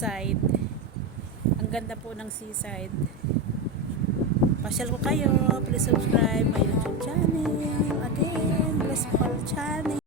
Side. Ang ganda po ng seaside. Pasyal ko kayo. Please subscribe my YouTube channel. Again, bless Paul channel.